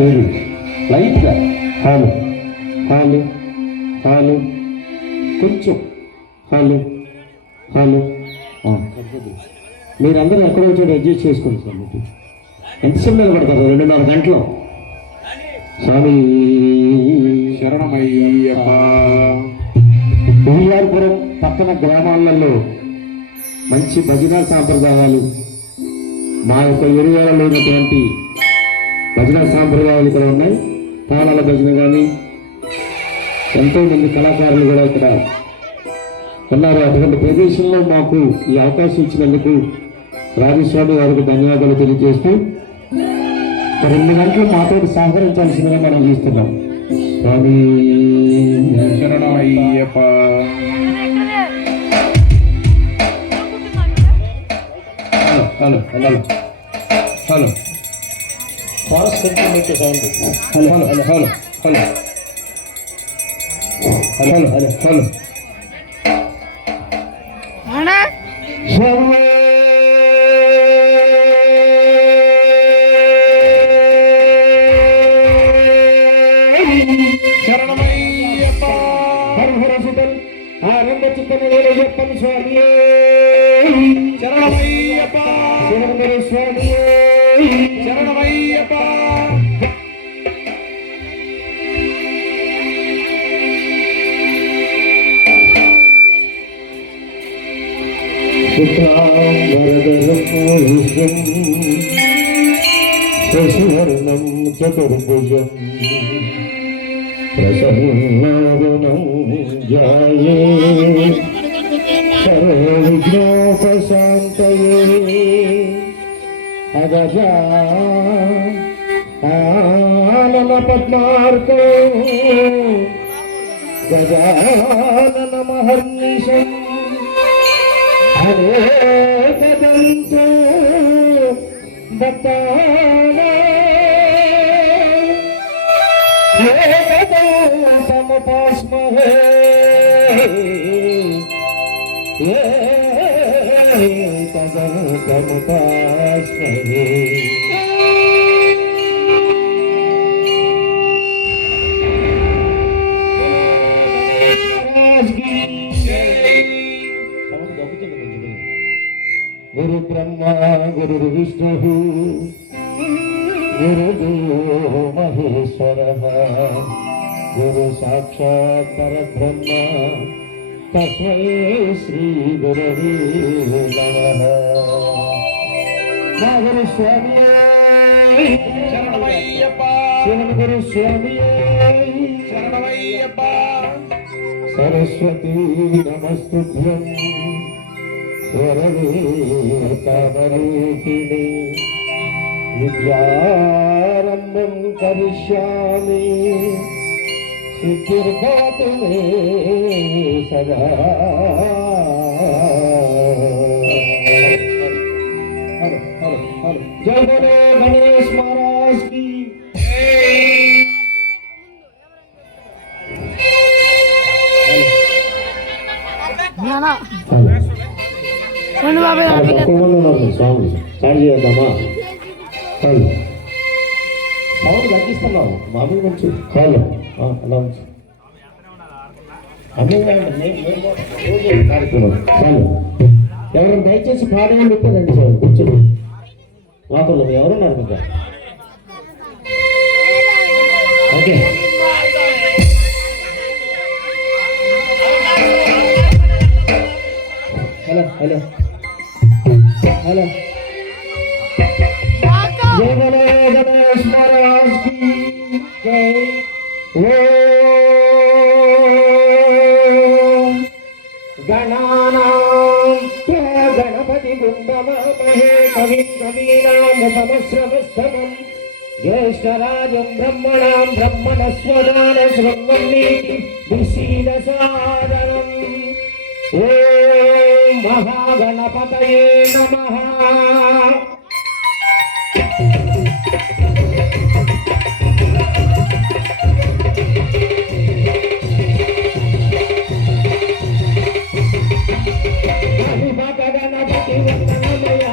లేదు లైట్గా hall hall hall కొంచెం హాలు హాలు. మీరందరూ ఎక్కడో చోట అడ్జస్ట్ చేసుకోండి సార్. మీకు ఎంతసేపు నిలబడతారు? 2.5 గంటలు. స్వామి శరణమయ్యప్ప. పులివారిపురం పక్కన గ్రామాలలో మంచి భజన సాంప్రదాయాలు, మా యొక్క ఏరియాలో లేనటువంటి భజన సాంప్రదాయాలు ఇక్కడ ఉన్నాయి. తాళాల భజన కానీ ఎంతోమంది కళాకారులు కూడా ఇక్కడ ఉన్నారు. అటువంటి ప్రదేశంలో మాకు ఈ అవకాశం ఇచ్చినందుకు రాజస్వామి వారికి ధన్యవాదాలు తెలియజేస్తూ 2 గంటలు మాతో సహకరించాల్సిందిగా మనం చూస్తున్నాం. స్వామి శరణమయ్యప్ప. Hello hello hello forest country sound. Hello hello hello hello hello hello hello hello శరణమయ్యప్ప. హరిహర సుతల్ ఆనంద చిత్తన వేలయ్యప్పన్ స్వామి శరణమయ్యప్ప. శరణమయ్య స్వామి శరణమయ్యప్ప. శశివర్ణం చతుర్భుజం ప్రసన్నావనం ధ్యాయే సర్వవిఘ్నోపశాంతయే అగజానన పద్మార్కో గజానన మహర్నిశం అనేకదంతో ఏకదంతముపాస్మహే ఏకదంతముపాస్మహే. గురు బ్రహ్మ గురు విష్ణు గురుదేవో మహేశ్వరః గురు సాక్షాత్ పరబ్రహ్మ తస్మై శ్రీ గురవే నమః. మా గురు స్వామి శరణమయ్యప్ప. శరణ గురు స్వామి శరణమయ్యప్ప. సరస్వతీ నమస్తుభ్యం వరవేతమరూపిణి విద్యారంభం కరిష్యామి సిద్ధిర్భవతు మే సదా. జై బలో గణేష్ మహారాజ్ కి. స్టార్ట్ చేద్దామా? సౌండ్ తగ్గిస్తున్నావు మామూలు కొంచెం. హలో అలా ఉంచు. అన్నీ కార్యక్రమం. హలో ఎవరు దయచేసి పాడేవాళ్ళు ఉంటారండి సార్ కూర్చొని వాకులు ఎవరున్నారు ఇంకా ఓకే హలో హలో హలో जय बोले गणेश महाराज की जय ओम गणानां गणपति गुंडमामहे कविं कवीनामुपमश्रवस्तमं ज्येष्ठराजं ब्रह्मणां ब्रह्मणस्वदान शृण्वं नीति विसीदसादरम् ओम महागणपतये नमः గణపతి వందనమయ